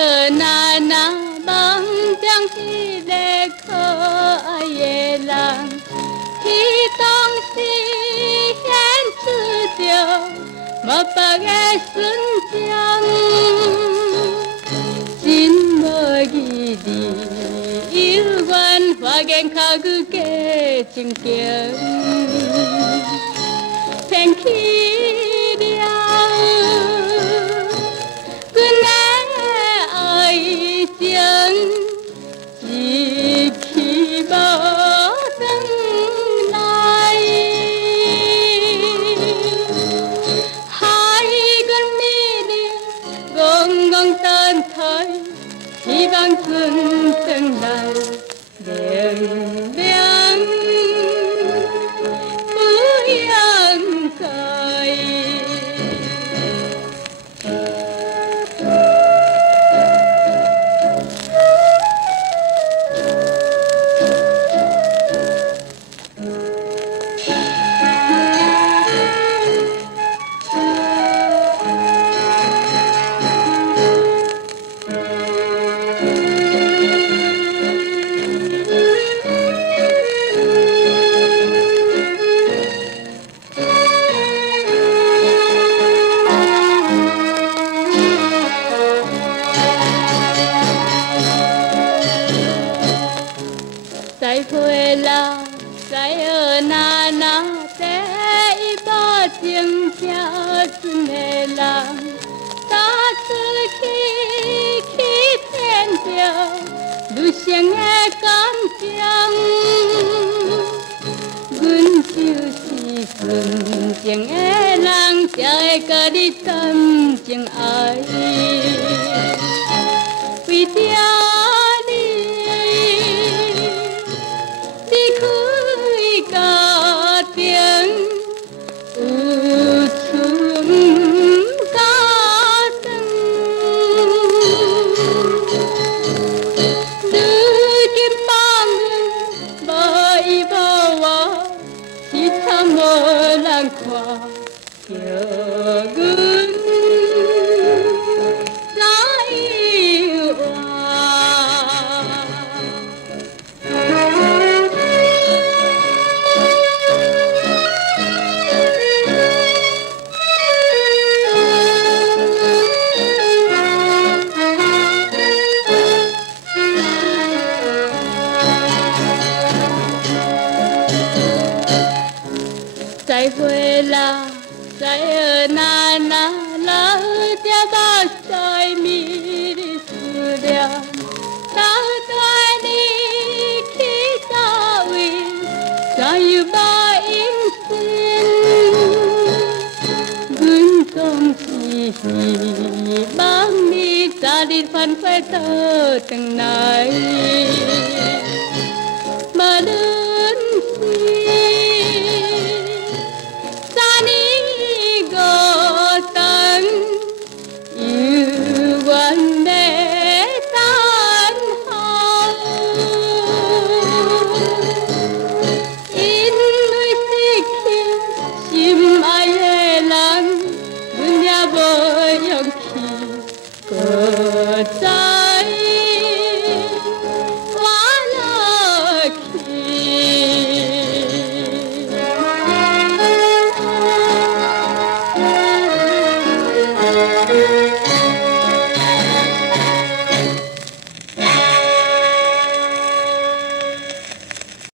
sayonara bằng chẳng khi để khơi lòng khi tông si hẹn sự điều mà bà ghé xuân chẳng xin mơ ghi đi yêu quan và ghen khá cứ kê chừng kiếm thành khi đi cứ nãy ai tiếng chỉ khi bỏ từng này hai con mi đi gồng gồng tên thời hy vọng xuân từng ngày đêm đêm cứ yên cười再回来，sayonara，这一把情家是的人，大次去天掉，路上的感情，阮就是纯情的人，才会甲你真情爱，为着。再回来，sayonara，老家把在迷的思量，到带你去找位，再有把音信，阮总是希望你早日返回到城内，马路。